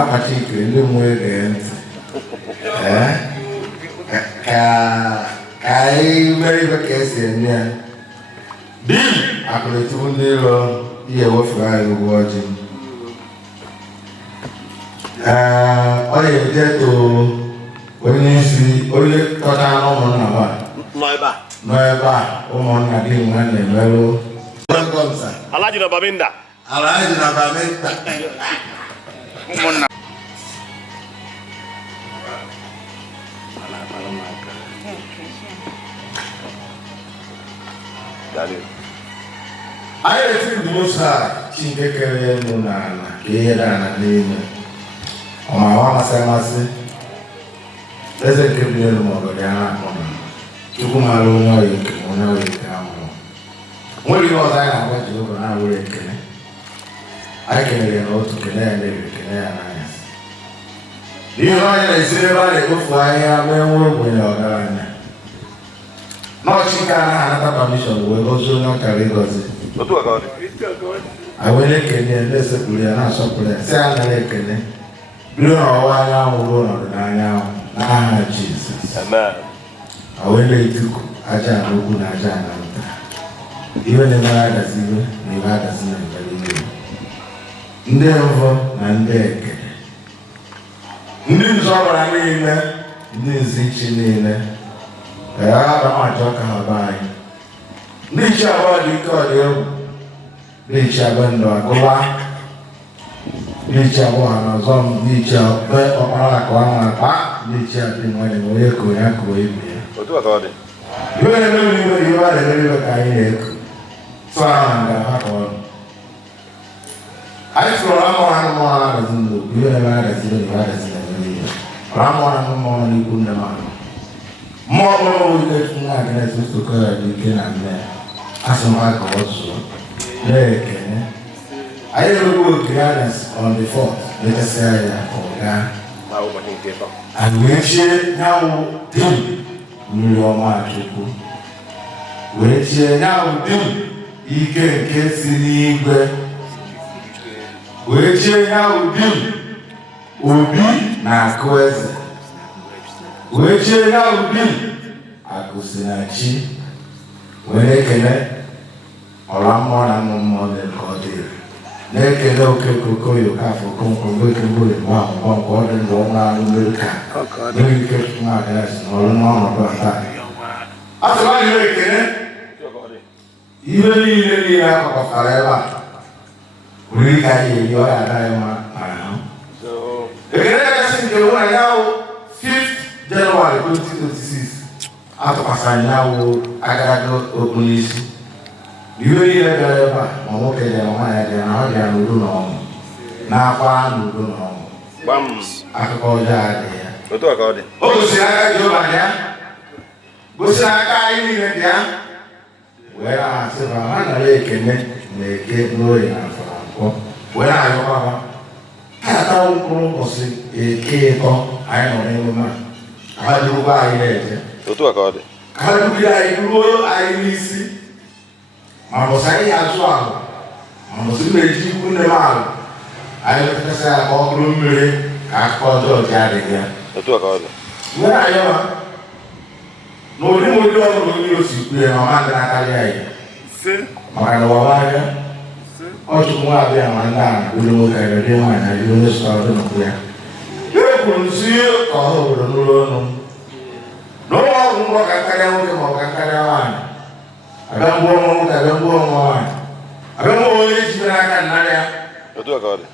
na-akpachi ikiri ndị mmụọ ege ntị ka anyị mere ibe ka esi eme ya di akụrụetubu ndị ilo ihe ewefuru anyị ụgwọ ọjị ọ na-eje too onye tọchara ụmụnna nọ ebe a ụmụnna gị nwa na-emerụ Alaji na Baminda ụmụnna anyị eti ndị ụsa Chineke kere elu na ala ka ihe dị ala n'ime ọmawa amasị amasị eze nke bi elu ma ọgọdị a na-akpọ na Chukwu mara onye ọya nke onye ọya nke ahụrụ nwere ihe ọzọ anyị na-agwa Jehova na-awụrụ ekele anyị kelere ya n'otu kele ya n'ebe kele ya n'anya ihe onye na-esiri ebe a na-ekpofu ahịhịa mee nwa ogbenye ọgaranya n'ọchị nke anaghị anata pamishọn wee gozie onye ọ kara ịgọzi anyị wee ekele ya na-esekpuru ya na-asọpụrụ ya si a nara ekele bido n'ọwụwa anyanwụ ruo n'ọdịda anyanwụ n'aha Jizọs awele ituku aja na okwu na aja na nta iwe na-emere agazi iwe na iwe agazi na mbere iwe ndị mbụ na ndị ekele ndị nzọ ọbara niile ndị nzi ichi niile agamajọ ka ha be anyị ndị ichi abụọ dị ike ọ dị egwu ndị ichi abụọ ndụ agụwa ndị ichi abụọ ha n'ọzọ m ndị ichi ọkpara akụ ahụ akpa ndị ichi adị nwanyị ma onye koo ya koo ibe ya iwe na-emere iwe iwe a na-emere iwe ka anyị na-eku tụọ aha nga ha ka ọnụ anyị tụrụ amụrụ anụmụ ọrụ agazi ndụ iwe na-eme agazi iwe na agazi na-emere ihe ọrụ amụrụ anụmụ ọrụ n'ikwu nne m ahụ mmụọ ọbụrụ Ikechukwu na-aga na-etu Okoye dị ike na nne asị m ha ka ọ zụọ na-ekene anyị erugbo okiri anya on the 4th mechasịa ya ka ọ gaa anyị wee chie nyawụ dim mmiri ọma Chukwu wee chie nyawụ dim ike nke si n'igwe wee chie nyawụ dim obi na akụ eze wee chie nyawụ dim akụ si na chi wee ekele ọla mmụọ na nnụ mmụọ dị ka ọ dịrị na-ekele Okoye afọ kọmkọmgbe kemgbe mgbe akwụkwọ nke ọ dị ndụ ọnwa anụ mmiri ka n'oge Ikechukwu na-agaghị n'ọrụ n'ọnọdụ ata atụrụ anyị ekele ihe niile akọkọtara ebe a nwere ike anyị eyi ọ ya agaghị mma n'ahụ ekele kachasị nke nwụ na ya wụ 5th Jenụwarị 2026 atụkwasịrị ya wụ agaraga okpu n'isi iwe niile bịara ebe a ma nwoke dị na nwaanyị dị na ọ bịara n'udo na ọṅụ na-akwa n'udo na ọṅụ akụkọ ọjọọ adịghị ya o gosiri aka Jehova dị ya gosiri aka anyị niile dị ya wee na-asị na ha nara ekene na eke n'oyi na afọ wee na-ayọkwa ha ha atawo mkpụrụ ụbọchị eke ịtọ anyị nọ n'emume a ha durukwa anyị na-eje ka ha dugide anyị ruo anyị n'isi ma mbọsị anyị azụ ahụ ma mbọsị na-eji ikwu nne m ahụ anyị wepụtasị ya ka ọ bụrụ mmiri ka akụkọ ọjọọ dị adịghị ya wee na-ayọ ha n'ụdị ọbụla onye osikwu ya ma ọ na-akarị anyị maka na ụwa ahịa ọchụkwụ nwa abịa ma ndị a na-abụrụ nwoke ebe dị nwaanyị na ihe onye zụtara ọdụ n'okwu ya e kwuru nsi ka ọ hụrụ n'ụlọ ọnụ n'ụlọ ọgwụ ngwọ ka karịa nwoke ma ọ ka karịa nwaanyị abịa mgbe ọnwa nwoke abịa mgbe ọnwa nwaanyị abịa mgbe onye jibere aka nnara ya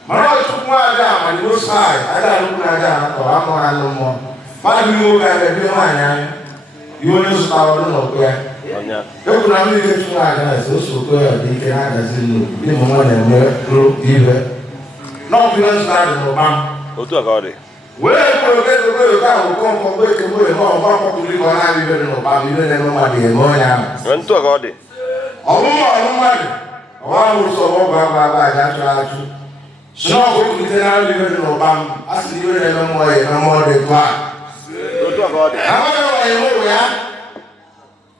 mana ọchụkwụ nwa abịa ma dị osu anyị aja alụkwụ na aja anatọrọ amụ ha nụ mmụọ mmadụ bụ nwoke abịa bie nwaanyị anya ihe onye zụtara ọdụ n'okwu ya ekwu na mmiri Ikechukwu na-agaghị osu Okoye dị ike na-agazi Nnukwu dị mụ nwa na-eme rụ ibe n'ọkụ ihe zụtara dị n'ụba wee kwuru Okoye ka ahụ kọmkọ mgbe ekemgbe ma ọgba kpọpụrụ ike ọ na-abịa ibe dị n'ụba bụ ibe na-eme mmadụ eme onye ahụ ọmụma mmadụ ọgba ahụ ụsọ ọgwụ agba agba aja achụ achụ si n'ọkụ ekwulite na ibe dị n'ụba m a sị na ibe na-eme mmụọ ya eme mmụọ dị tụ a amaghị ọnwa ya ụmụ ya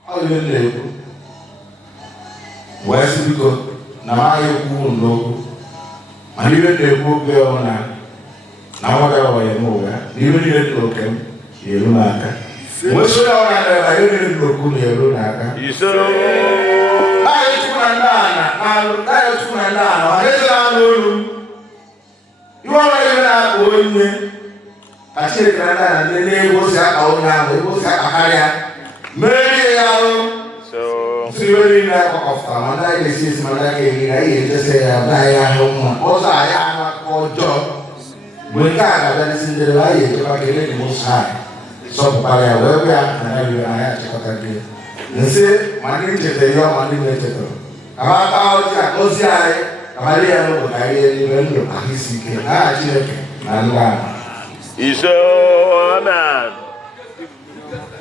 ọ dị na-ekwu wee sị biko na m agha ekwu n'okwu mana ibe na-ekwu oge ọbụla na nwoke ọbụla eme ụga n'ihe niile dị n'oke m ga-eru n'aka nwesị onye ọbụla na-ebe ihe niile dị n'okwu na-eru n'aka naghị Chukwu na ndị ana ọ dịghị anụ olu ihe ọbụla ihe na-akpa onye ka Chineke na ndị ana ndị na-ego si akpa onye ahụ ego si akpakarịa merie ya arụ siri niile akwakọpụtara ma ndị ga-esi esi ma ndị ga-eri na ihe ejesi ya anaghị ahụ mma ọzọ anyị ahụ aka ọjọọ mgbe nke a ga-abịa n'isi ndị ebe anyị ejekwa kele dị mụsa sọpụtara ya wee bịa na ya bịa na ya chịkọta gị nsị ma ndị ncheta ihe ọma ndị na-echetara ka ha taa ọjị ozi anyị ka ha rie ya n'ụlọ ka ihe n'ime ndụ ahụ isi ike n'aha Chineke na ndị ahụ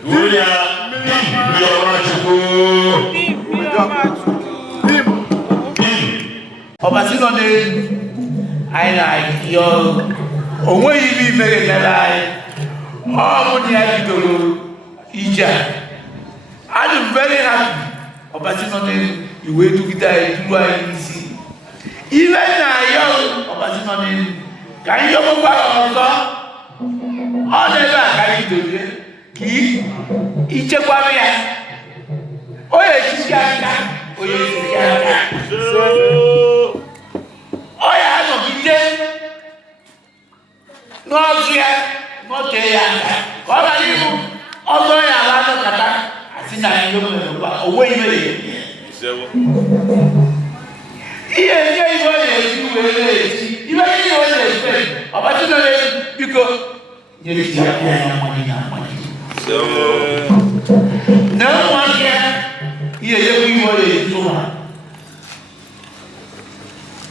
Dunia ọbasi nọ n'elu anyị na-ayọ onweghị ibe imere mere anyị ọ bụ na ya bidoro ije a adị m very happy ọbasi nọ n'elu iwe dugide anyị duru anyị n'isi ibe na-ayọ ọbasi nọ n'elu ka anyị yọgbara ọzọ ọ na-ebe a ka anyị dozie ka ichekwara ya onye echichi aka onye echichi aka ọ ya anọgide n'ọzụ ya n'ote ya aka ka ọ ghara ịbụ ọzọ ya ala anọkata asị na anyị gba onwe imere ihe nye ibe ọ na-eji wee na-eji ibe ihe ọ na-eji ọbachị nọ n'elu biko nyere isi ya mmanya na mmanya na mmanya ihe ya bụ iwe ọ na-eji ụwa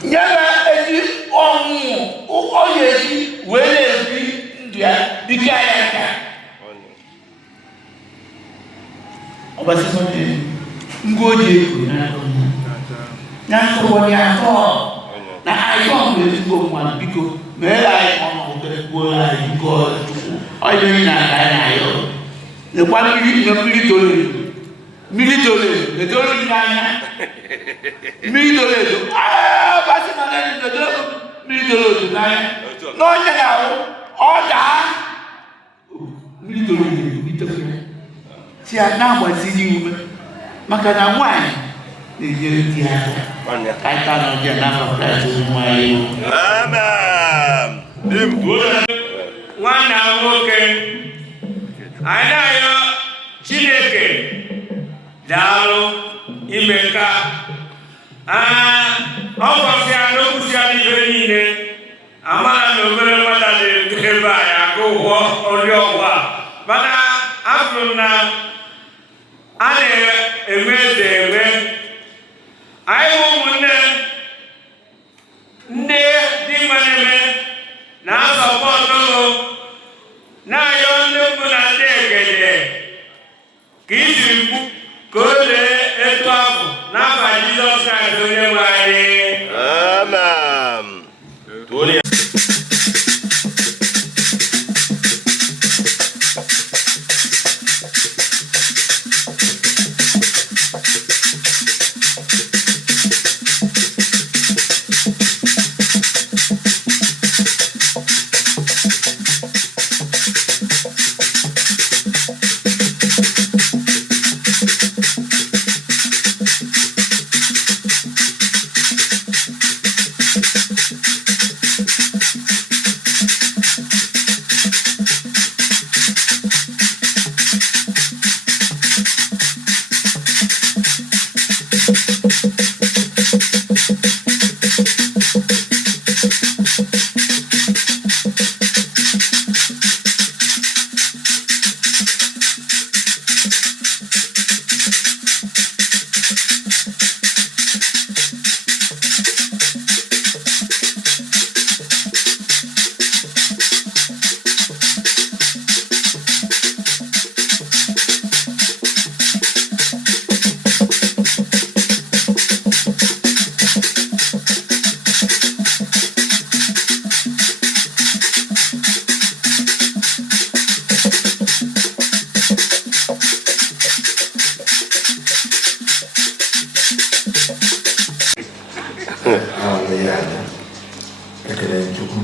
nyere eji ọnwụ ọ ga-eji wee na-ebi ndụ ya dịka ya aka ọbasi ngwa o ji ego n'akụkọ ya atọ na anyị ọmụ ezigbo mmadụ biko mere anyị ọnọdụ kwuo anyị nke Chukwu onye na aka anyị na-ayọ lekwa mmiri toro edo mmiri toro edo etoro dị n'anya mmiri toro edo basi na mmiri toro edo n'anya n'onye na-ahụ ọ daa mmiri toro edo si ya na-agbazinye ume maka na nwaanyị na-enyere di ya aka ka anyị taa n'ọdịa na-apụta nwanyị nwanna nwoke anyị na-ayọ Chineke daalụ ime ka ọ gwasịa n'okwusịa n'ihe niile amara na obere nwata na-ebe anyị aga ụgwọ ọrịa ọgwụ a mana afụrụ na a na-eme eze eme anyị bụ ụmụnne ndị dị mma na-eme na-asọpọtụ na-ayọ ndị mbụ na ndị egede ka ijiri kwu ka o lee etu afọ n'afa Jizọs Kraịst onye nwe anyị. Amen. Ekele Chukwu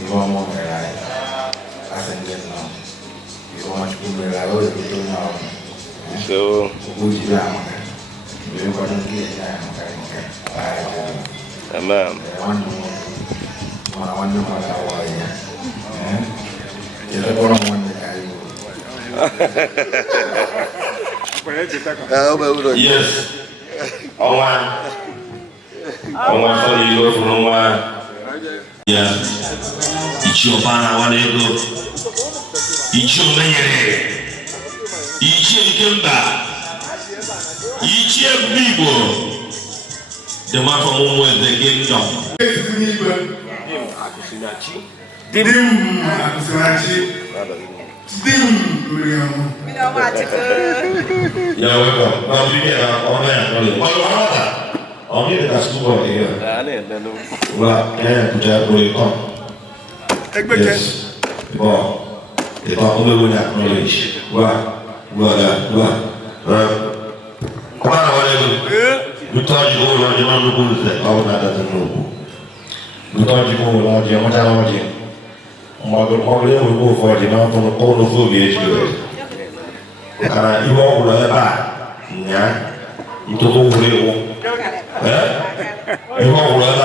ihe ọma mere anyị So. Amen. Yes. Ọnwa sọrọ ilo furu nwa ya ichi ọbara wana ego ichi omenyere ichi ikemba ichi ebube Igbo the man from whom was the kingdom. You're welcome. Now we get on the school here. Well, yeah, put that way on. Yes. Well, the only way that knowledge. Well. Come on, you thought you were on your own rules that all that doesn't know. You thought you were on your own audience. Mother, will go for the mountain of all of the you all the back. Yeah, you took over the you all the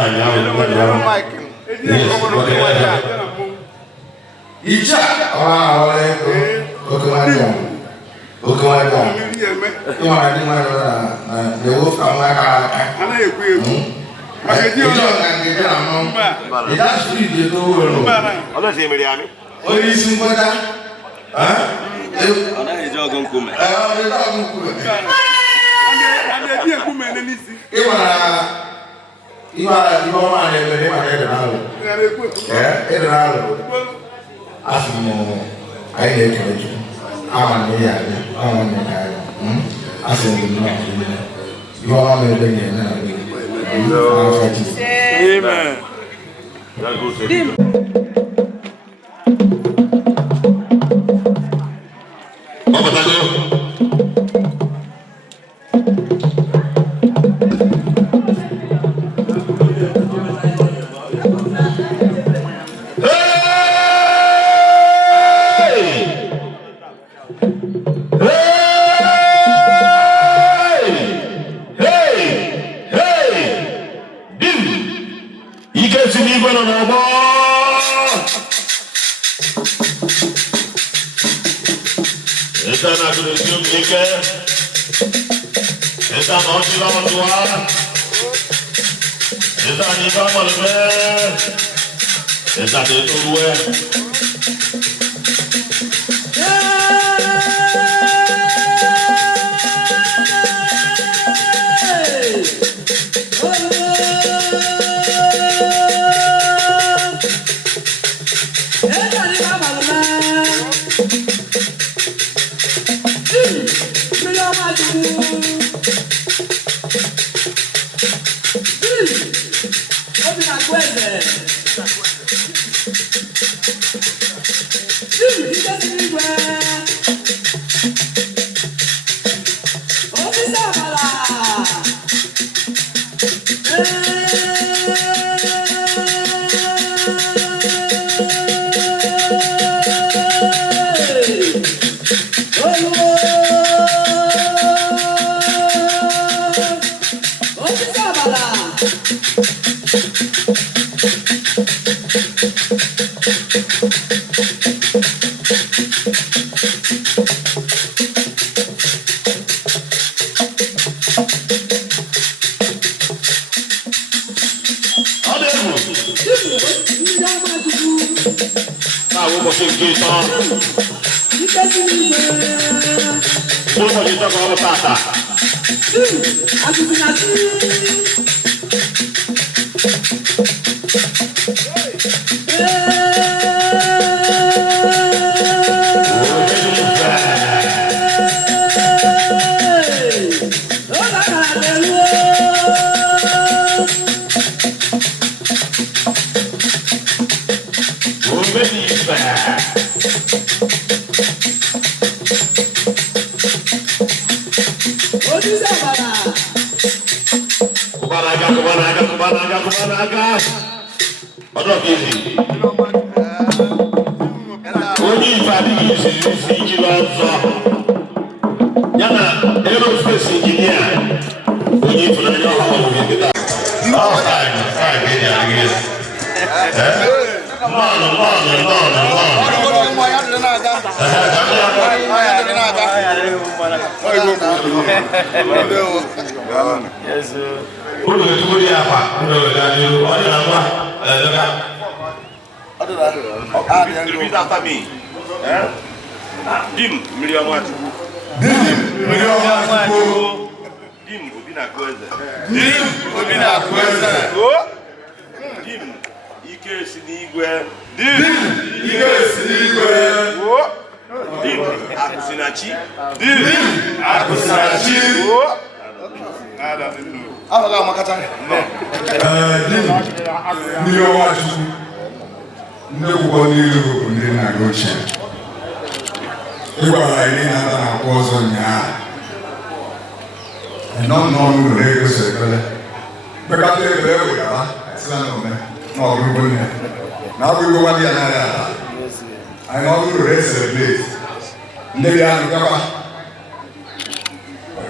Yana aerospace engineer. Onye ịfụnanya ọhụrụ bụ nkịta. Unu ga-etugodi ya akwa, unu ga-adịru, ọ dị na nwa, repeat after me. Dim, mmiri ọma Chukwu. Dim, mmiri ọma Chukwu. Dim, obi na-akụ eze. Dim, obi na-akụ eze. Dim, ike si n'igwe. Dim, ike si n'igwe. Dim, akụ si na chi. Dim, akụ si na chi. Dim, mmiri ọma Chukwu. Ndị akwụkwọ n'ilu bụ ndị nna-aga ochie. Ịgwara anyị na-ata na-akwụ ọzọ ụnyaahụ. Ịnọ n'ọnụ ụlọ ego so ekele. Mekata ebe e wegara, sila n'ome, n'ọgụgụ nne. Na ọgụgụ nwa dị ya n'ahịa ala. Anyị n'ọnụ ụlọ eselebreti. Ndị dị anụ gaba.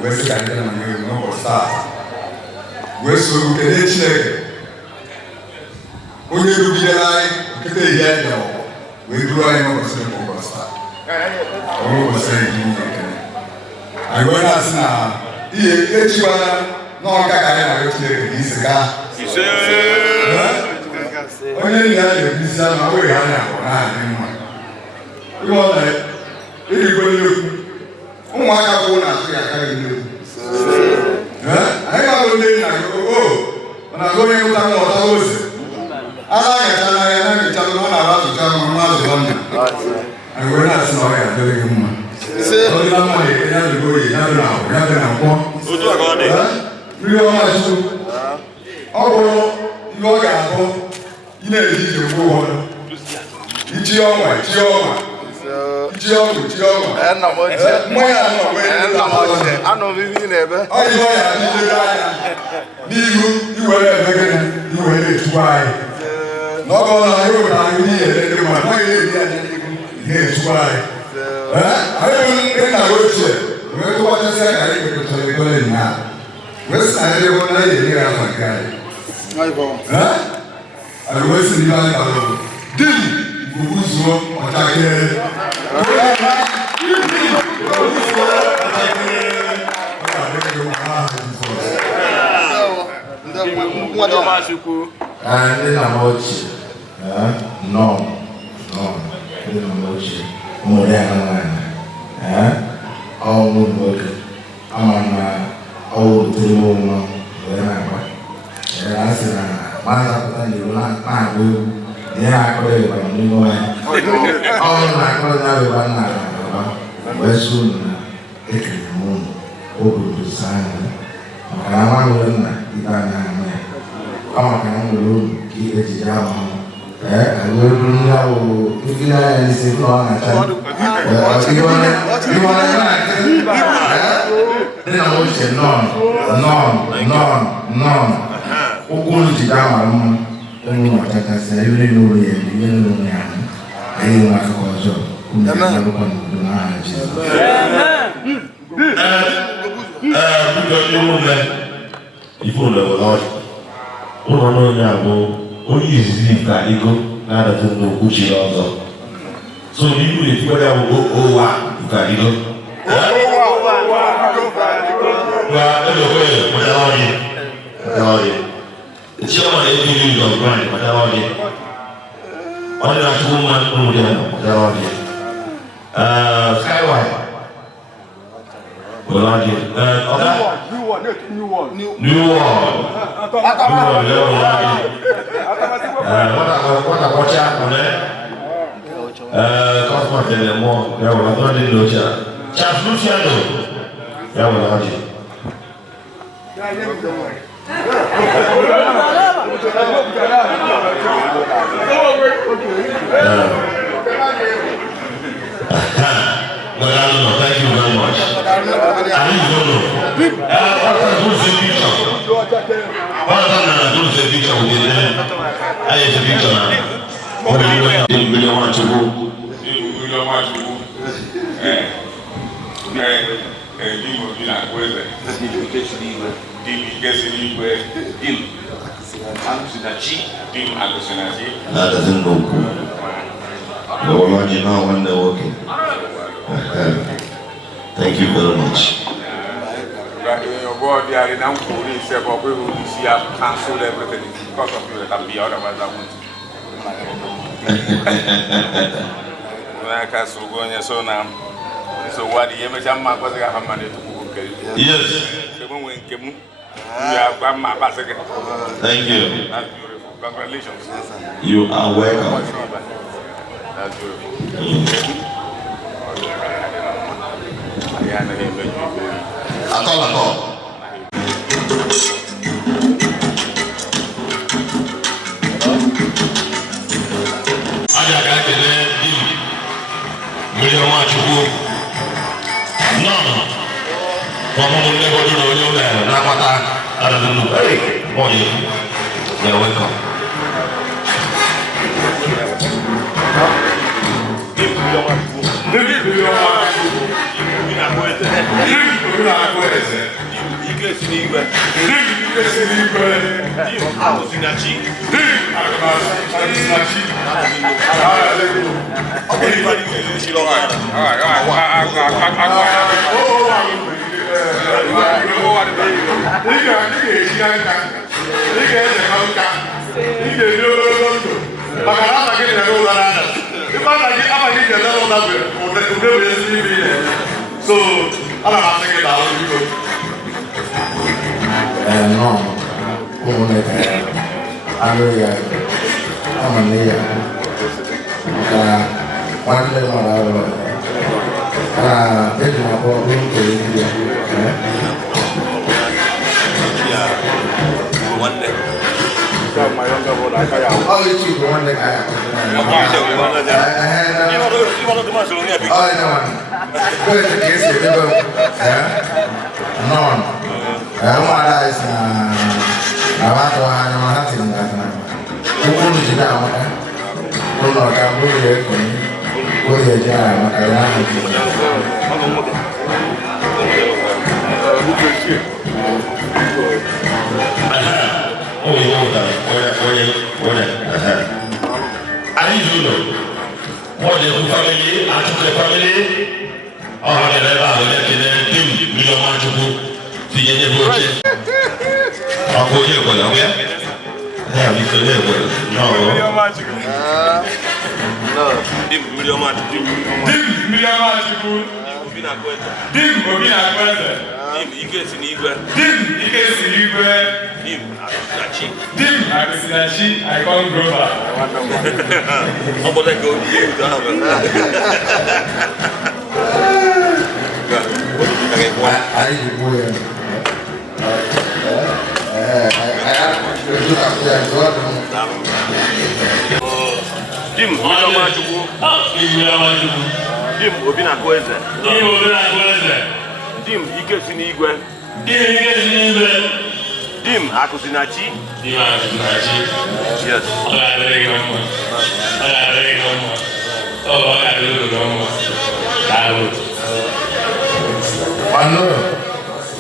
Wee sị ka ndị na mmiri n'ụbọchị taa. Wee soro kelee Chineke. Onye rugidere anyị nkịta ihe anyị bịara ọgwụ. Wee duru anyị n'ụbọchị ụbọchị taa. Ụbọchị anyị dị ihe ekele. Anyị wee na-asị na ihe echiwala n'ọka ka anyị na-arịọ Chineke ka isi gaa. Onye nna ya na-ebisi anụ awụghị anya abụọ na-adị mma. Ihe ọ na-erigbo nnukwu. Ụmụaka bụ na-atụ ya akarị nnukwu. Anyị ga-abụ ndị nna gị ọ na-agụ onye nwụta nwa ọta ose. Ara agachara ya na-agachalụ na ọ na-aratụcha nwa azụ ndụ. Anyị wee na-asị na ọ ga-adịrị gị mma. Ọ dịla mma na-eke ya bụ oyi, ya bụ na akwụ, ya bụ na nkwọ. Mmiri ọma Chukwu. Ọ bụrụ ihe ọ ga-abụ ị na-eji ije kwụ ụfọdụ. Ichi ọnwa, chi ọnwa. Ichi ọgwụ, chi ọnwa. Mmanya anọ wee na-ebe. Ọ dị ọ ya adịlebe anya n'ihu iwere ebe gịnị iwere na-etukwa anyị. Na ọ bụrụ na anyị were anyị n'ihe ndị mmadụ, ọ ga-eri anya n'ihu na-etukwa anyị. Anyị bụ ndị nna ochie wee tụkwasịsị aka anyị kekọtara ekele ụnyaahụ. Wee sị na ndị bụ na anyị enyere afọ nke anyị. Anyị wee sị n'ihe anyị bara di gbugbu zuo ọchakịrị. Ndị nna m ochie nnọọ ndị nna m ochie nwere ya n'anya ọnwụ nwoke ama na ọwụ rutere m ụlọ wee na-agba a sị na mazapụta n'iru na-agba egwu ihe na-akọrọ ịgba n'ime ọhịa ọrụ na-akọrọ ya ịgba nna agba wee sị unu na ekele m unu obodo sa anya maka na nwa nwere nna ibe anya ama ya ọ maka na nwere unu ka ikpe ejije ahụ agụrụ ndị ahụ ndị na-anya n'isi ụlọ ọ na-acha dị na ochie nọọ ụkwụ unu jide amara mma onye ọchachasị ebe n'ụlọ ya ihe n'ụlọ ya anyị nwe akụkọ ọzọ unu ga-alụkwa n'obodo n'aha Jizọs. Ụlọ n'onye abụ onye izizi ka ego na-adata n'okwu chiri ọzọ. So n'ihu na-etikwara ya bụ ụwa ka ego. Gwa Okoye kpatara ọrịa. Chioma na-eji ndị ụzọ brand kpatara ọrịa. Ọ dị na-achụkwu mma n'ụdị ya kpatara ọrịa. Skywise kpatara ọrịa. New one. What a watch out on it. Cosmo tell more. Yeah, well, I don't need no chat. Charles Luciano. Yeah, well, I did. Well, I don't know. Thank you very much. I really don't know. What can do the picture? What can do the picture with the name? I have a picture now. What do you really want to go? You really want to go? Dim Obi na-akụ eze. Dim Ikechukwu. Dim Akụsinachi. Dim Akụsinachi. Adazi Nnukwu. Lọ́wọ́lọ́wọ́ ni náà wọ́n ń lẹ́wọ́ kí. Thank you very much. Your board, they are in Nnukwu. Say, but we will see have cancelled everything because of you that can be otherwise I won't. So now, so what the image of my brother have money to cook. Yes. Thank you. That's beautiful. Congratulations. You are welcome. That's beautiful. At all. You're welcome. So, I don't have to get out of you. No, I'm really one day more this is my problem to you. One day. Oh, you cheap one day. Okoye Ogbalu, yeah? Yeah, we could hear it. No. No. Dim million match. Dim million match. Dim Obi na kweze. Dim Ikechukwu. Dim Ikechukwu. Dim Akụsinachi. Dim Akụsinachi. I come Grover. I'm gonna go deal down. I need to go here. Dim Dim Obi na kweze. Dim Obi na kweze. Dim Ikechukwu. Dim Ikechukwu. Dim Akụsinachi. Dim Akụsinachi. Yes.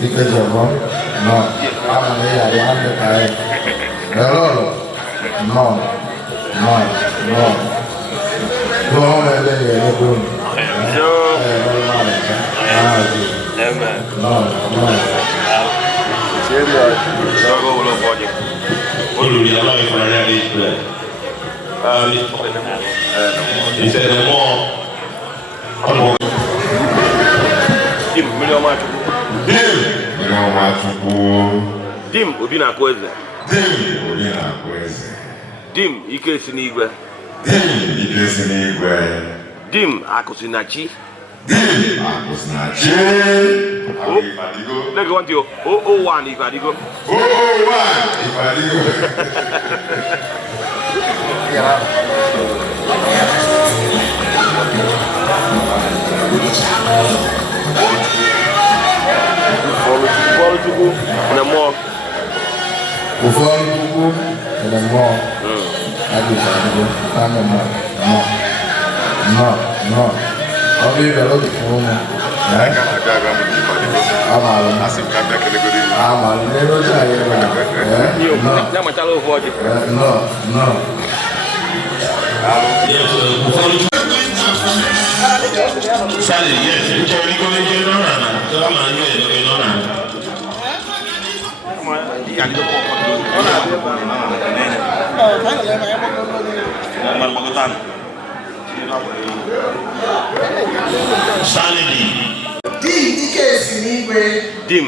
Ikechukwu. No, I'm here. I want to carry. No. Go home and then you're going. Amen. No. Dim Obi na kweze. Dim Ikechukwu. Dim Akụsinachi. Let's go on to 001 if I go. 001 if I go. Follow and more. No. I'll be able to Asị m ka m bịa kele godi. Ya machala ofu ọjị. Sally, yes, you can go in here now. Come on, you know now. Sally. Dim Ikechukwu n'igwe. Dim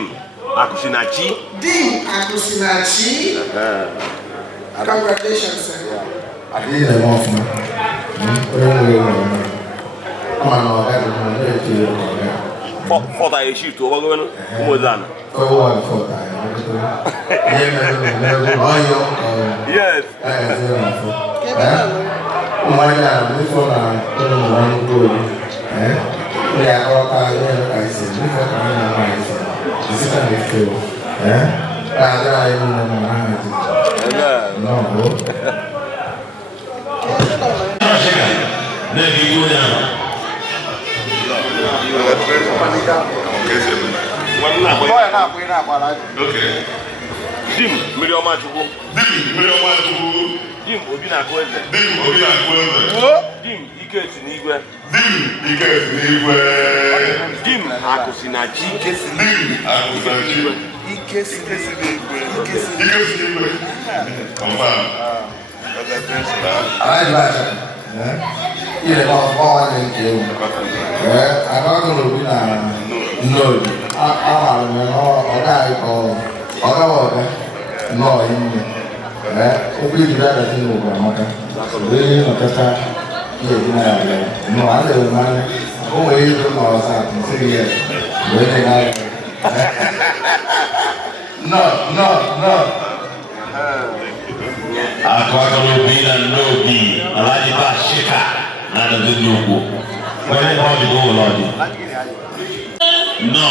Akusinachi. Dim Akusinachi. Congratulations, sir. I didn't know of me. Fort I shoot to over more than. Yes. Okay. Dim Ikechukwu. Dim Obi na Kweze. Dim Ikechukwu n'igwe. Dim Akusinachi. Confirm. Ile kwa nke akọkọ n'obi na nnobi amara m na ọ gaghị ka ọ gawa nnọọ ime okwu iji adazi n'ugwu amaka wee nọkọta ihe dị na ya nnọọ a na-ewe n'anya o nwere izu na ọzọ nsiri ya wee dị n'anya nnọọ Akọkọ n'obi na nnobi Alhaji Bashika na Adazi Nnukwu. Where the body go, Lord? No.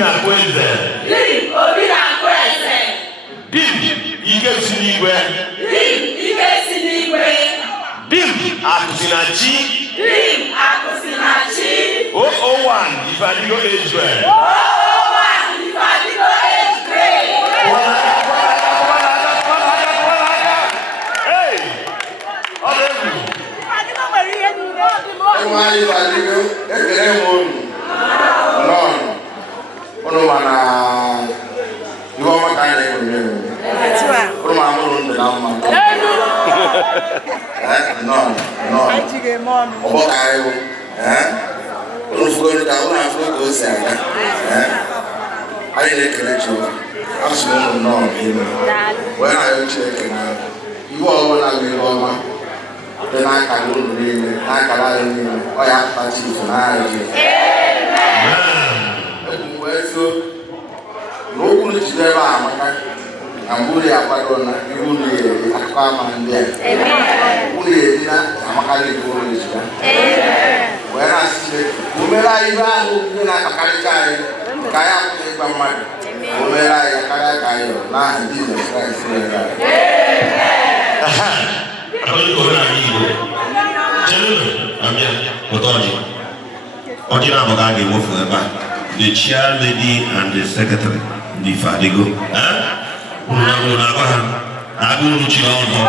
na-akweze. Dim obi na-akweze. Dim ike si n'igwe. Dim ike si n'igwe. Dim akụsinachi. Dim akụsinachi. O01 Ifadigo age grade. O01 Ifadigo age grade. Hey! Ọdụ Nwaanyị Ifadigo ekele m unu. Nọọnụ. Unu ma na ihe ọma ka anyị na-enwe. Unu ma amụrụ ndụ na mma. Nọọnụ. Ọgbọ ka anyị bụ. Unu fugo ka unu afọ ka o si aga. Anyị na-ekele Jehova. Asụ unu nnọọ ime. Wee na-ayọ Chineke na ihe ọbụla bụ ihe ọma. Dị n'aka unu niile, n'akara anyị niile, ọ ya akpata ife n'agha gị. Ebu wee zuo na okwu njide ebe a amaka na mbụ ya akwado na ihu unu eri akụkọ ama ndị a. Unu eri na amaka gị bụ unu ejika. Wee na-asị Chineke, o mere anyị ihe ahụ ihe na-akpakarịcha anyị ka anyị akwụghị ịgwa mmadụ. O mere anyị karịa ka anyị rụrụ n'aha Jizọs Kraịst mere anyị. Akọni kò náà ní ìlú. Jẹ́nu àmì ọ̀tọ̀ ọ̀jì. Ọ̀jì náà bọ̀gá àgbè wọ́n fún ẹ bá. The chair lady and the secretary ní Ifadigo. Olùdókòwò náà bá hàn. Àgbè olùchí náà ń bọ̀.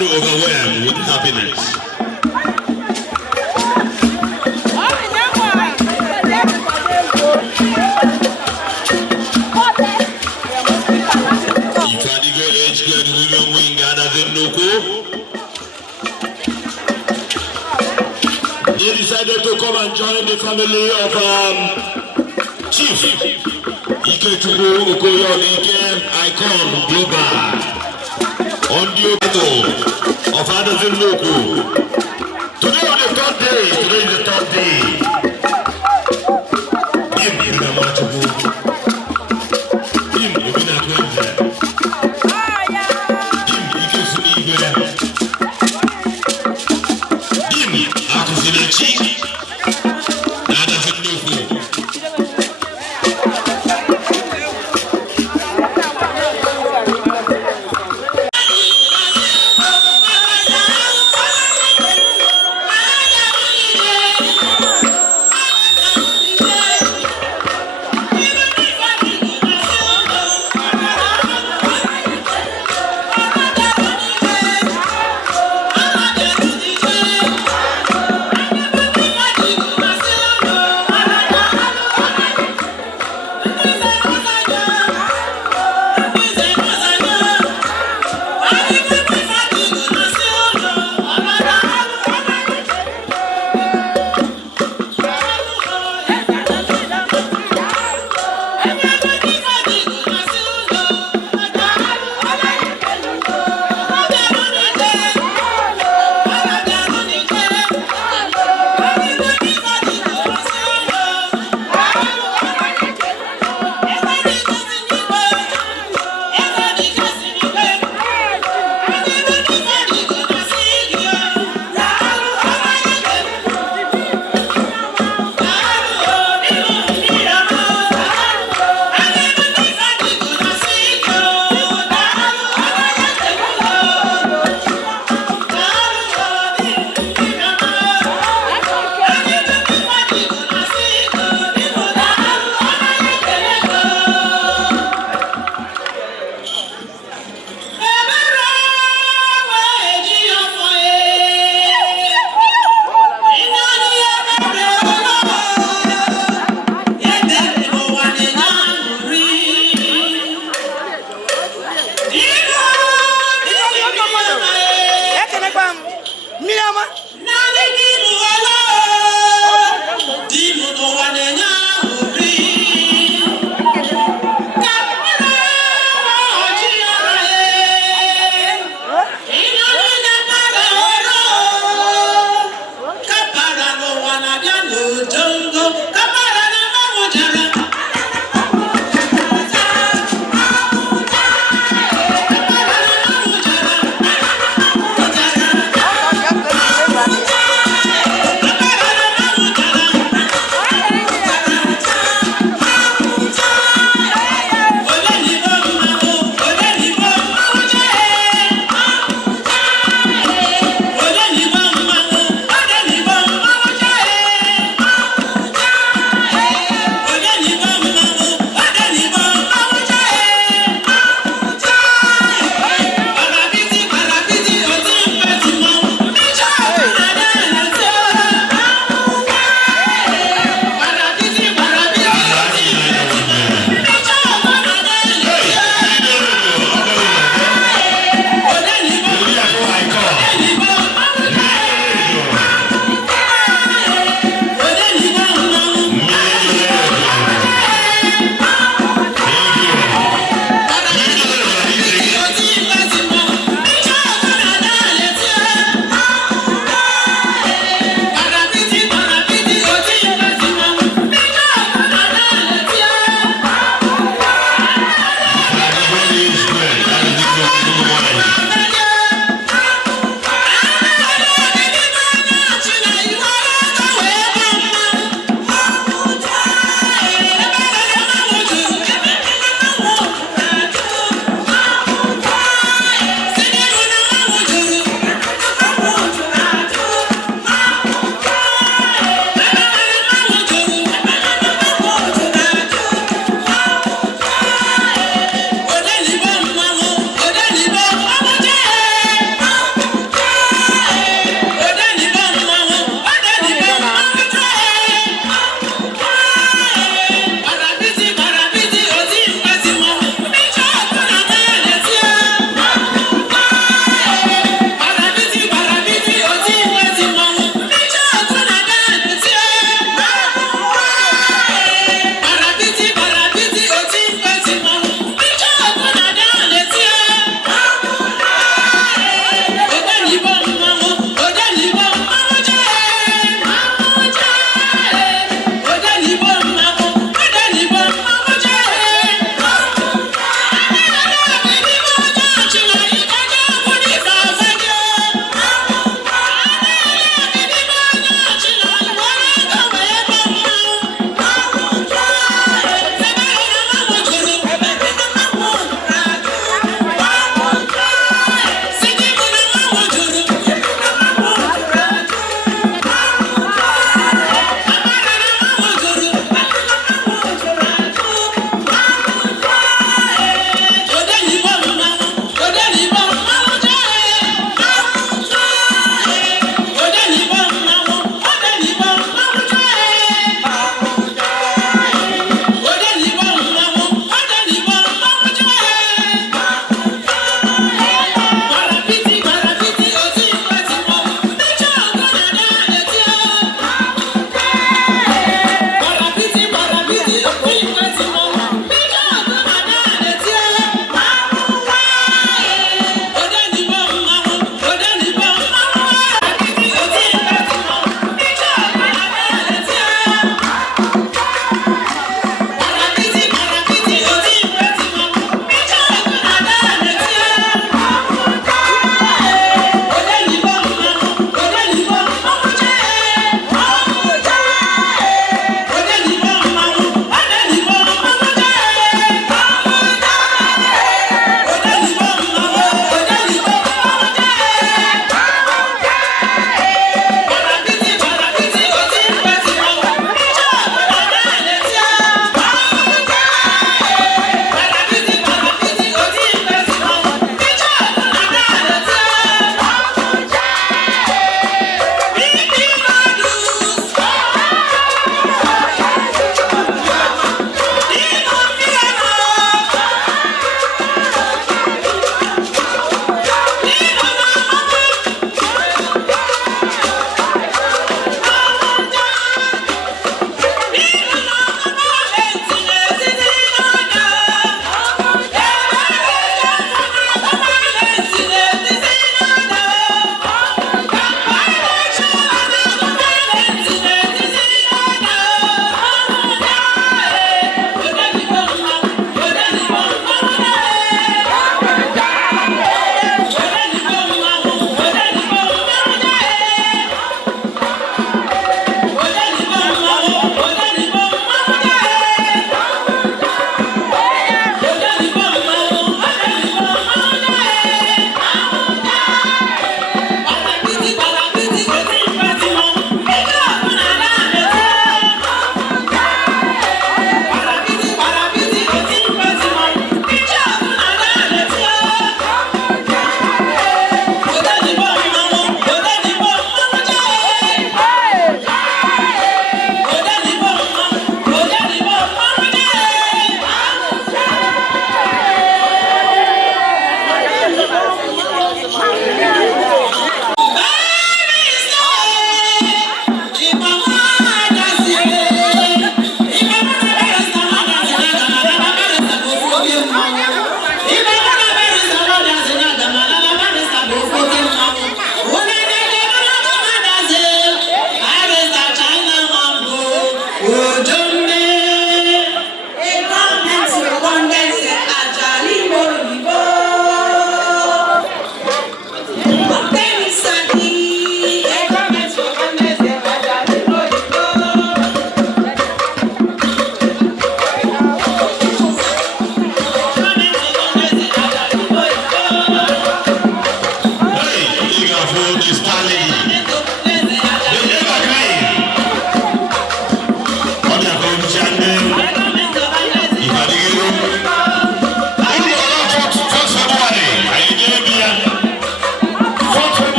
Overwhelmed with happiness. Ifadigo age grade women wing Adazi Nnukwu. They decided to come and join the family of Chief Ikechukwu Okoye Odike Icon Global. On the battle of Adazi Nnukwu. Today is the third day. Today is the third day. Dim na machubu. Dim obi na kweze. Dim ikesu n'igwe. Dim akụsinachi. Na Adazi Nnukwu.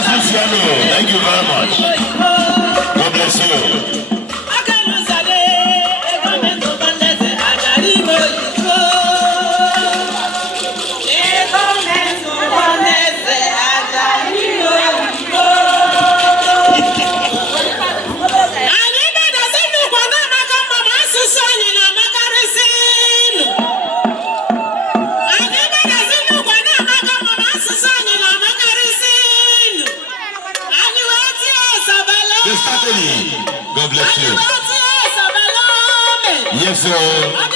Thank you very much. God bless you. God bless you. Yes, sir.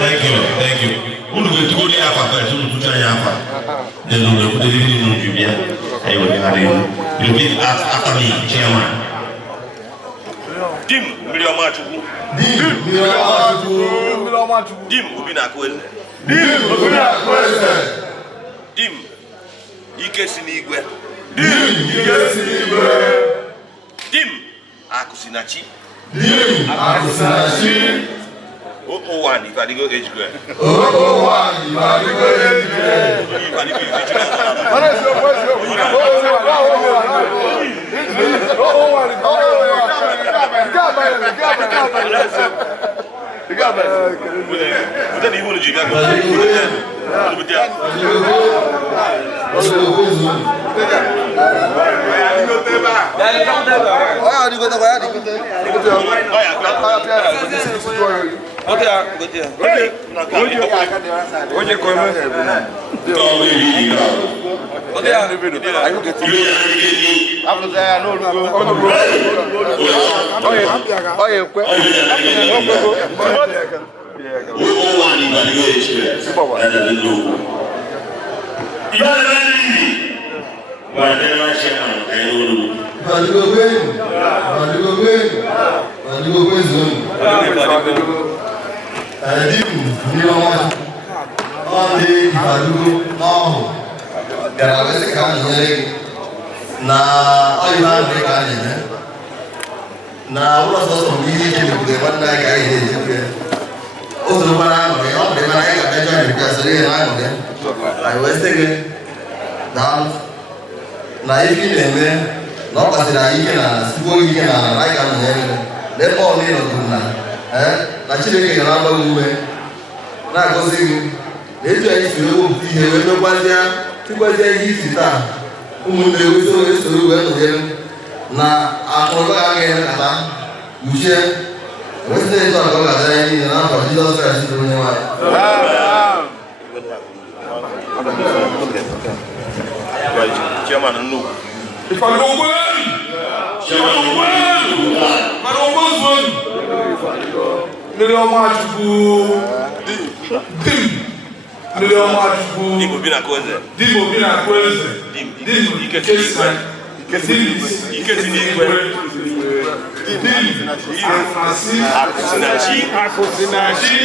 Thank you. Unu get go there for first, unu put your hand. Then unu put the living room to be. I will carry you. You be after me, chairman. Dim million Ikechukwu. Dim Obi na Akweze. Dim Ikesi n'igwe. Dim Akusinachi. One, if I go age grade. If I go age grade. What is your question? Chairman Nnukwu. If I don't win, million Ikechukwu. Million Ikechukwu. Dim Obi na Akweze. Dim Ikechukwu. Ikechukwu n'igwe. Dim Akusinachi.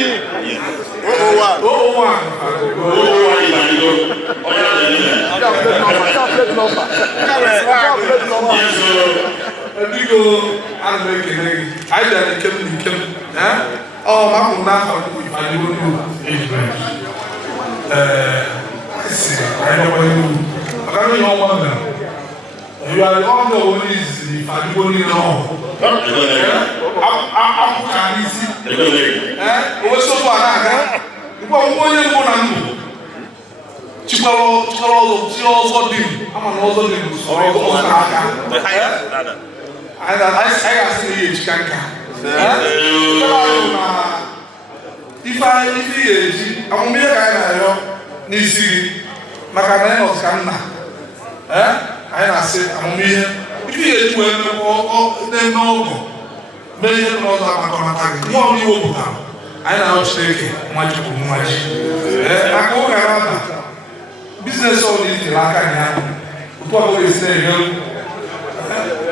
You are the one who is the family now. I say, I'm here. If you are doing then no, many of us are going to one you down. I know much. I go around business all this like I am. Probably say,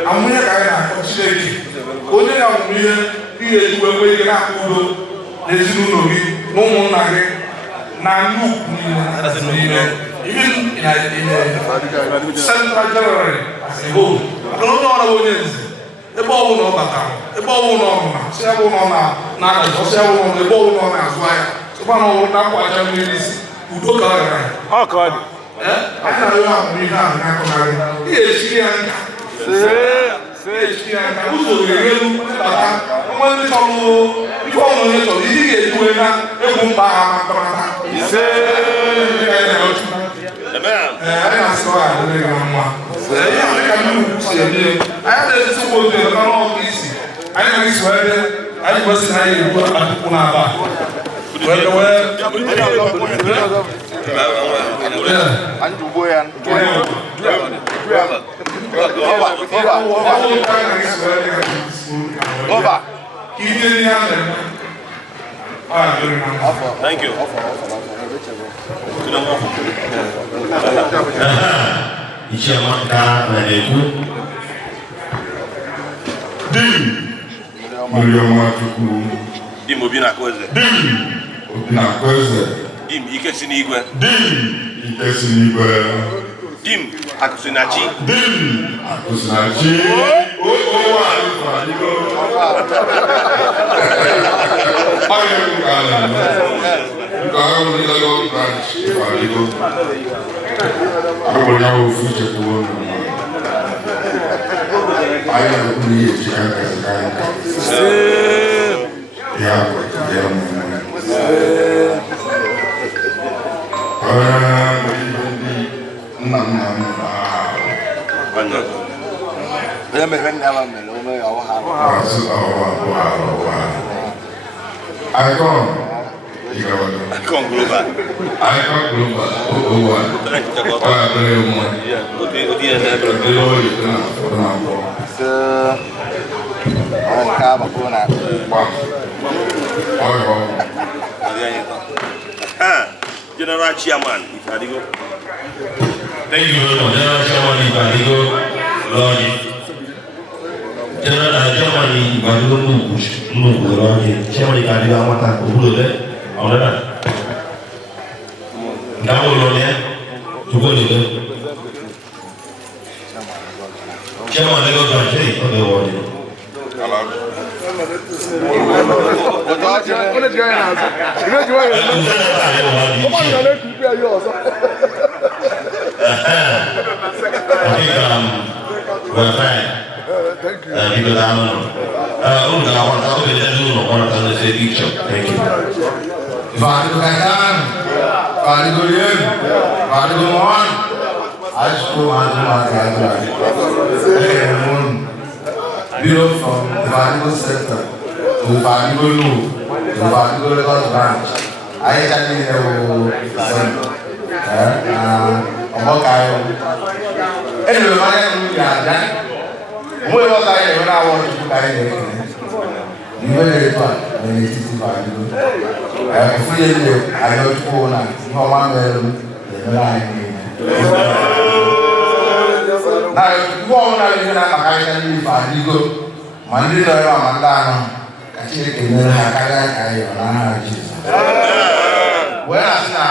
I'm here. I am only I'm here. You are waiting up. There's no more. Nnukwu even in central January as a whole. I don't know what I want. The ball will not the ball will not several on now, several on the ball on as well. So one will not watch this. Who don't go oh, God. I can't be done. Yes, I si eme anyị na-ezisi ụgbọ otu ebe n'ọnụ ọkụ isi anyị na-esi wee dị anyị kwesị na anyị egbu akụkụ na-aba Thank you. Ichiamaka na Nnukwu. Ikechukwu. Dim Obi na-akụ eze. Obi na-akụ eze. Dim Ike si n'igwe. Ike si n'igwe. Dim Akụsinachi. Akụsinachi. Icon Global. General Chairman, if I go. Thank you very much. General Chairman, if I go, Lord. General Chairman, if I go, Nnukwu, Lord. Chairman, if I go, Amata, Ogbalu, Odike. Ndawo Lord, Ogbalu. Chairman, Lagos Branch, hey, okay, what? We're fine. Thank you. Because I don't know. Thank you. Bureau from the Vadigo Center to Vadigo Nnukwu to Vadigo Lagos Branch. I actually anyway, my name is Adazi. We were like, when I want to carry the you were very fun when it is Vadigo. I know to go now. No one will now, you won't have even a Vadigo. Monday, Mandano. I think you will have when I say,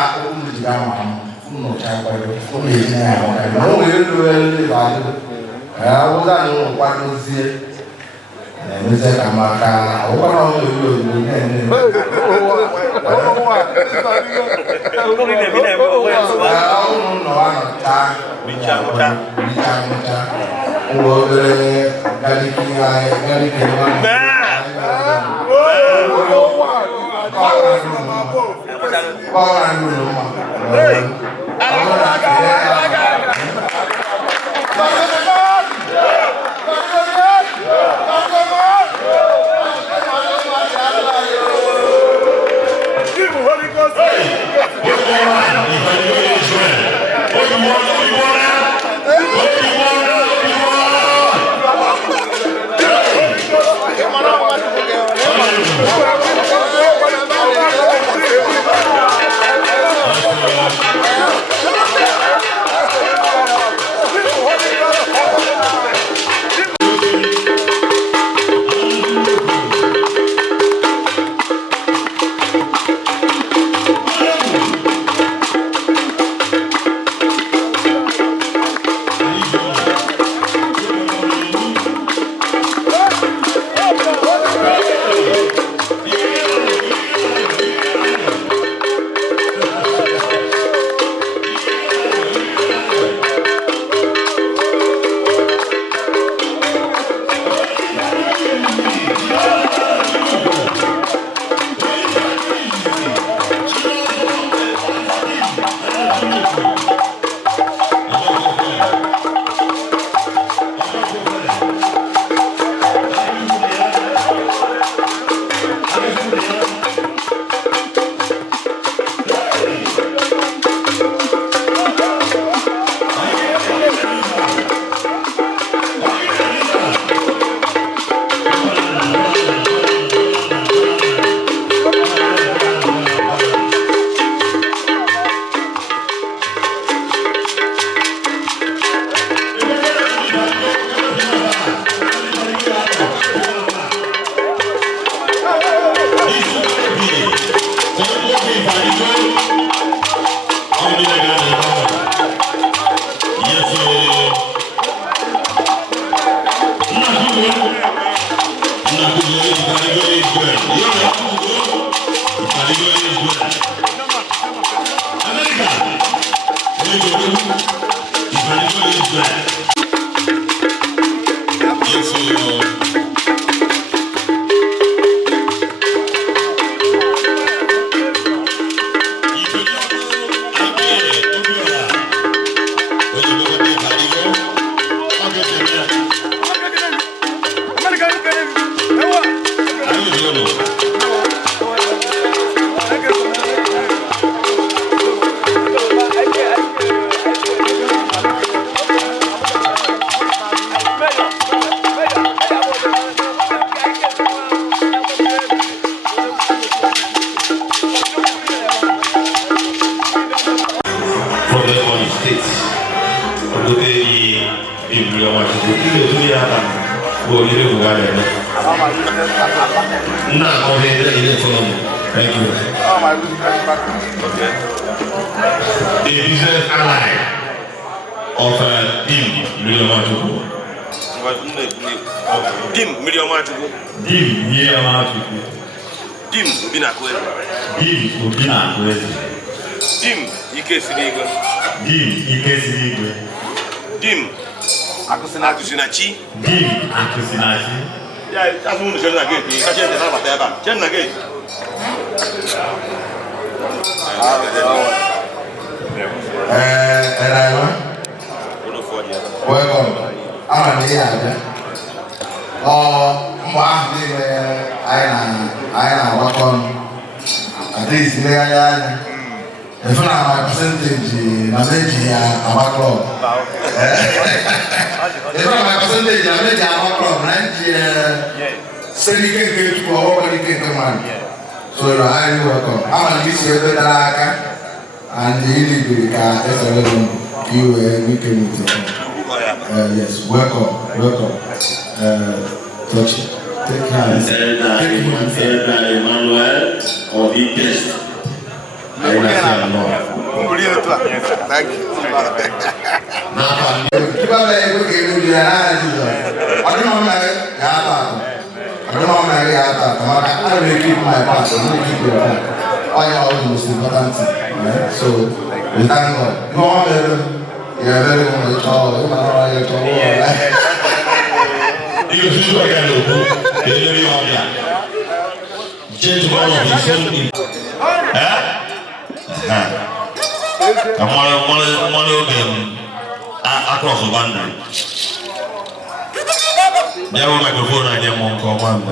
no child, only now. No, we will do it. I was not one to see it. And we said, I'm not Thank you. The business ally of Dim Miliomatuku. Dim Miliomatuku. Dim Miliomatuku. Dim Ubinakwezi. Dim Ubinakwezi. Dim Ikechukwu. Dim Ikechukwu. Dim Akusinachi. Dim Akusinachi. Yeah, that's one of the gate. You can't tell about that. Jenna gate. Welcome. I'm here. Welcome. At least if I my percentage, I make our club. If I my percentage, I make our club. So you can get to all you can come on. So you're highly welcome. I'm going to miss you with and the Indica is a little you we can meet. Yes, welcome. Touch it. Take care. Emmanuel Odike. Thank you. I don't know my I will keep my part. I'm going to keep your part. All your own most important thing. Right? So, we thank God. You are very much all. You are very much all. You should go again. You are here. Change one of his own. I'm one of them across the boundary. There was microphone and them on command.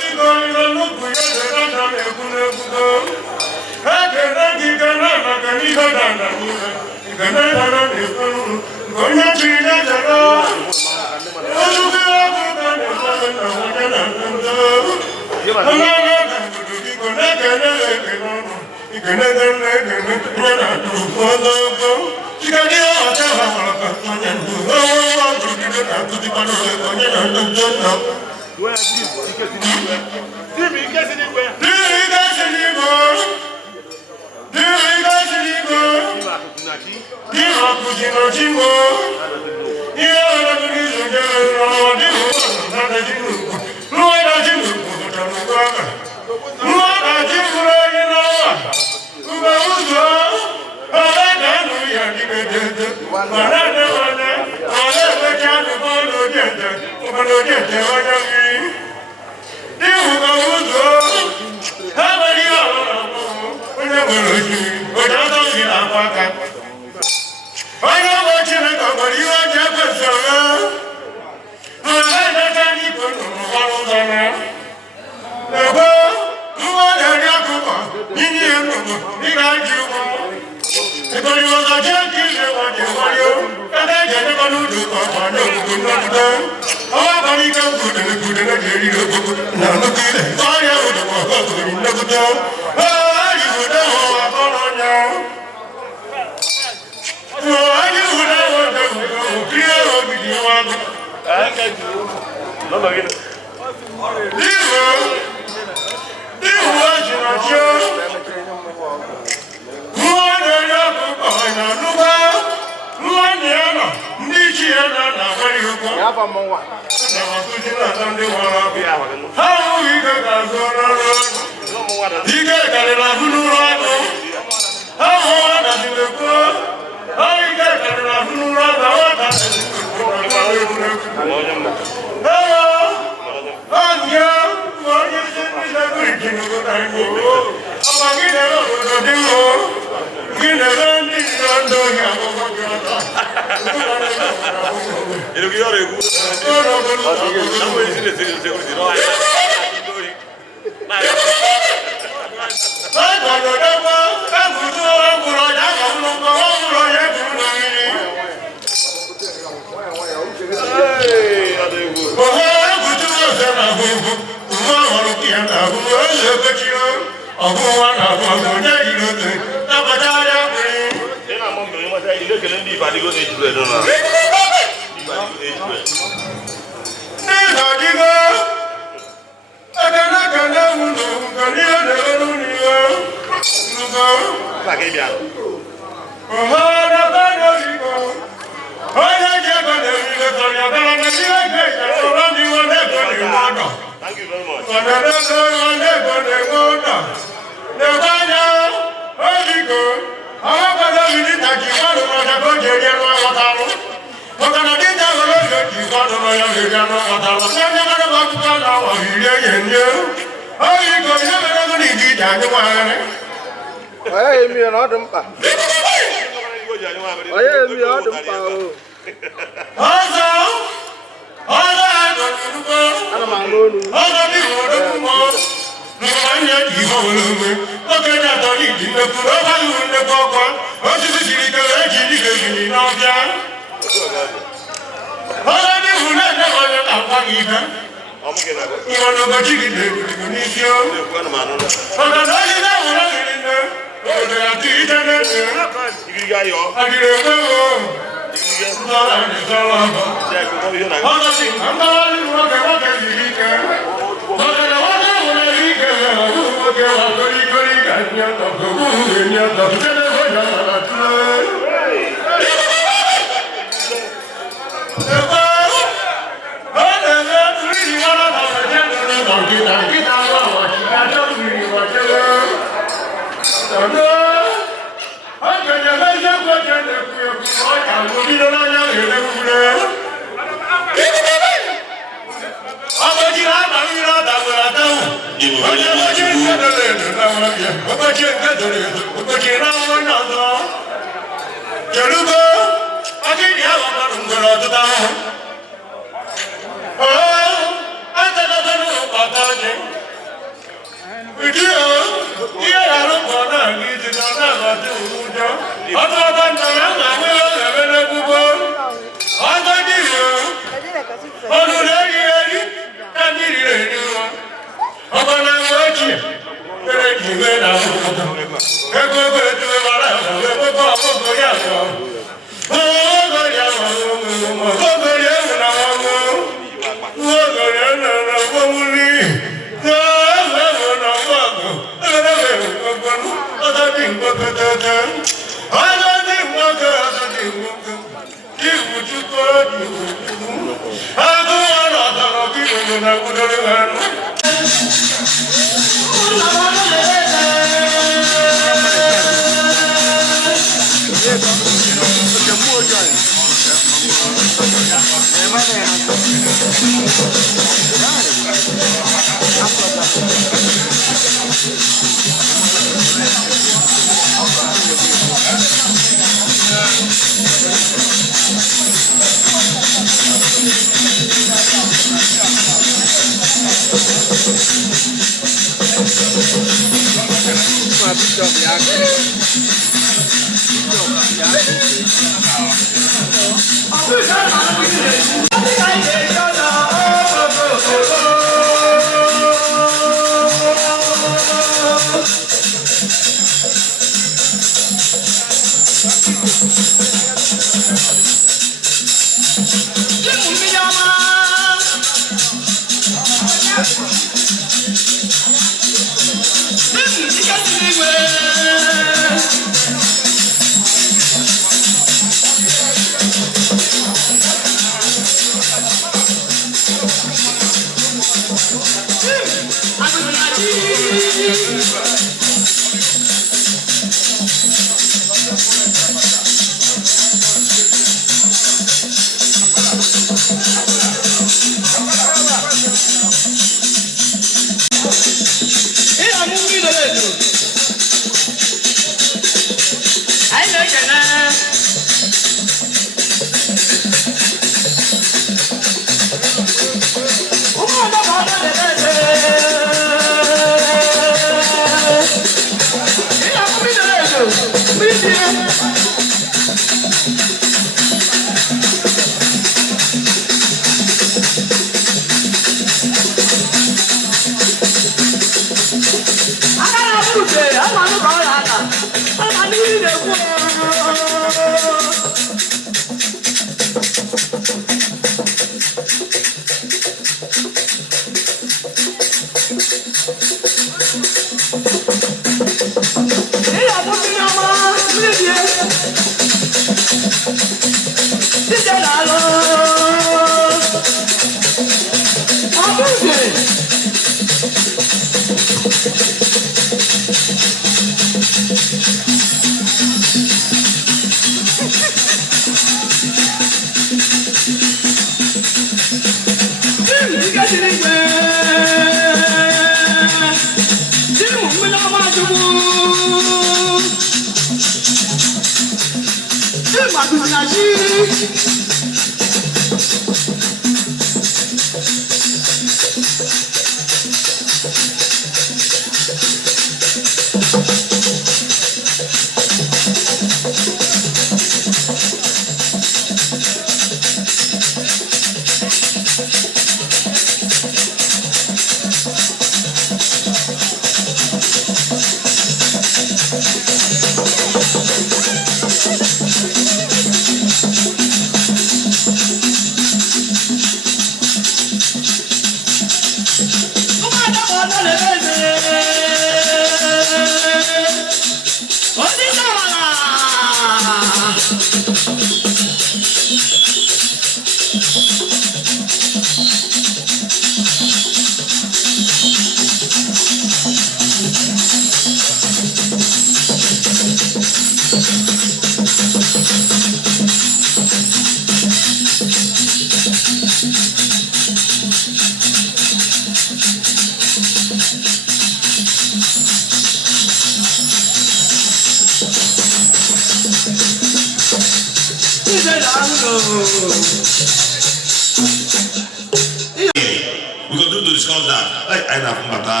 We continue to discuss that. Like I have Mata,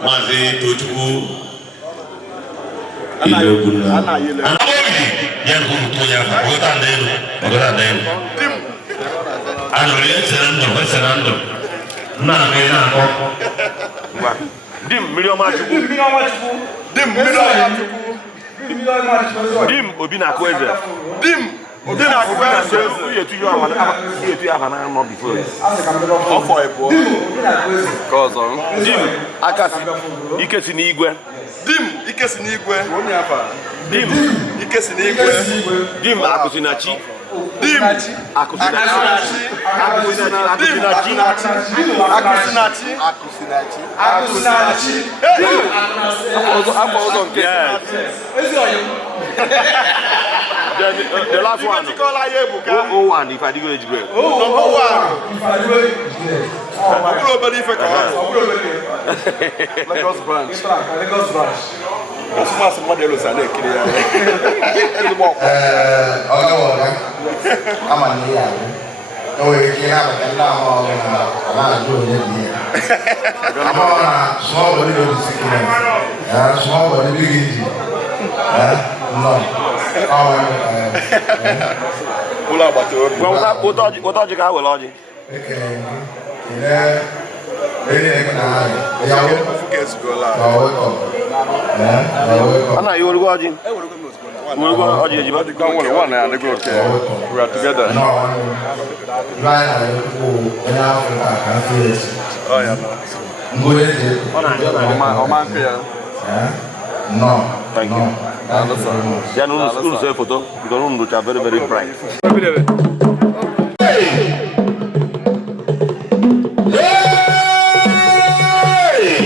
Mazi, Ikechukwu, Dim Obi na Kweze. Dim Obi na Kweze. You to you have an arm before. Offer a boy. Cause on. Dim Akasi. Ikesinigwe. Dim Ikesinigwe. Dim Ikesinigwe. Dim Akusinachi. Dim Akusinachi. The last one. Oh, one if I do it great. Number one. Lagos branch. That's model of Sane. We are together. No. Thank you. Yeah, no school say photo because no look very very bright. Hey!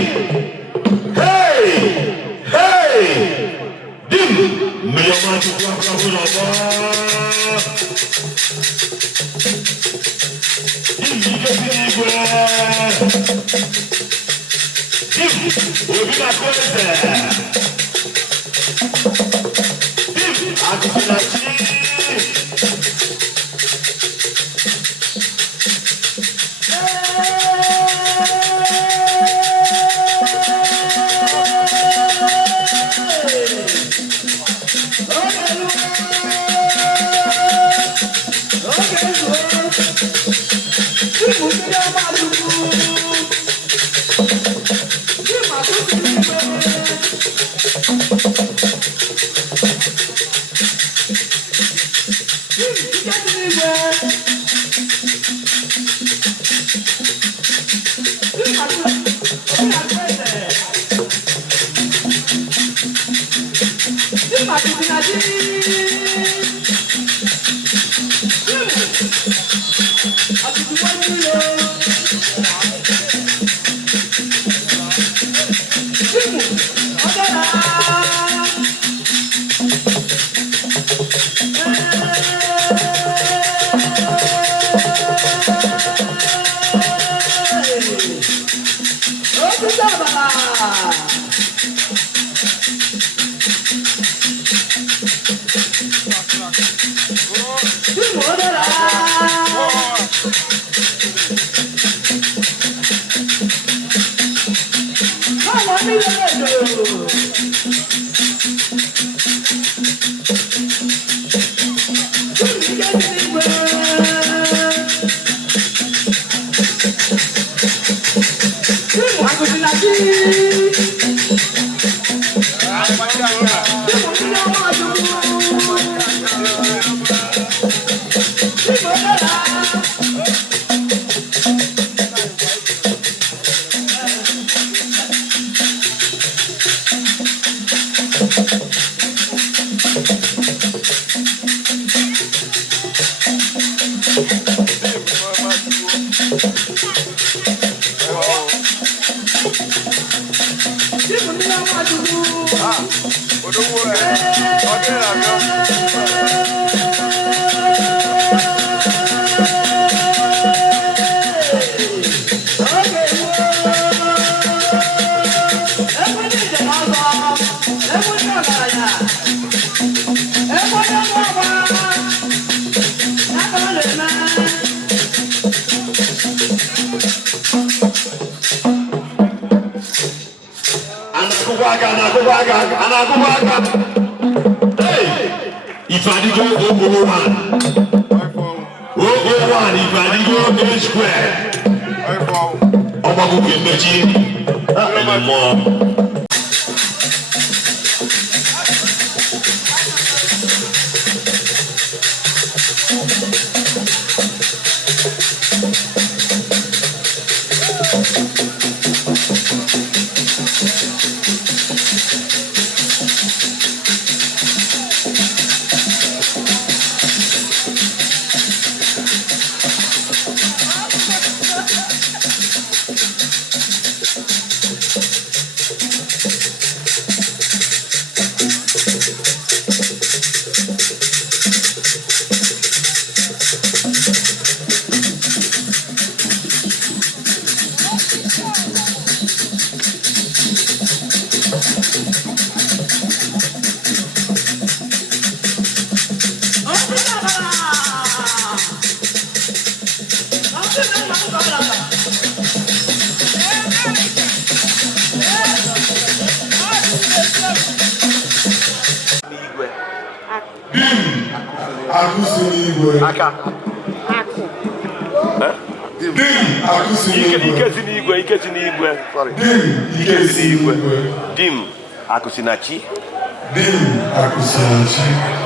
Dim Akusinachi.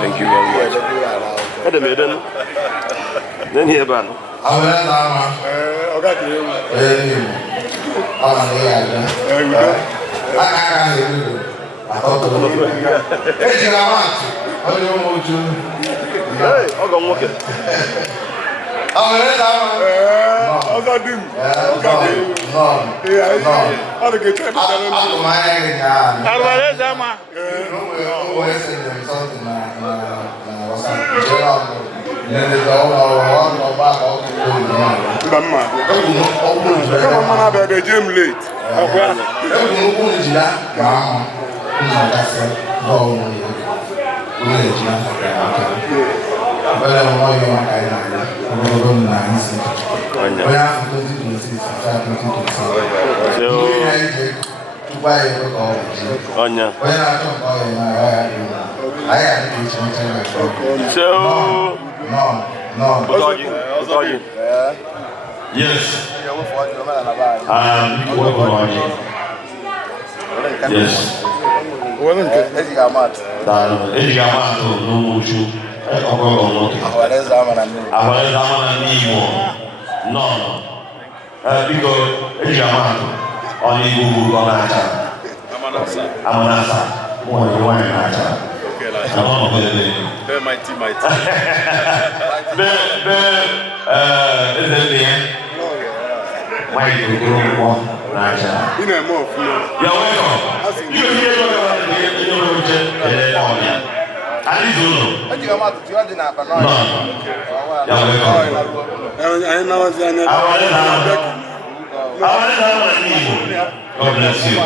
Thank you very much. Then here, man. Yes. Yes. God bless you.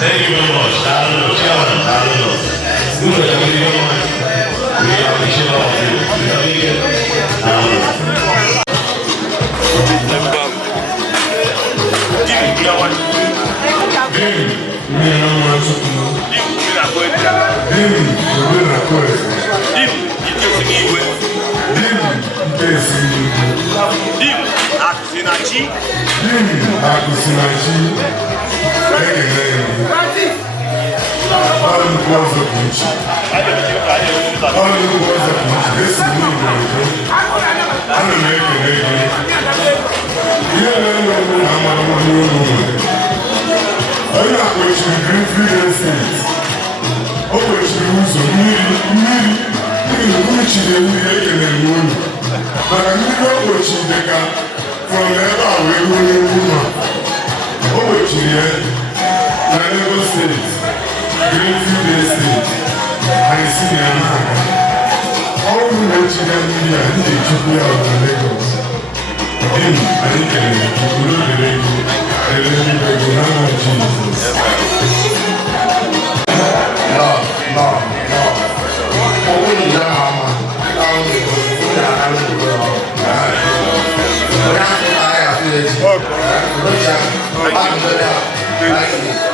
Thank you very much. I don't know. We appreciate all of you. Thank you.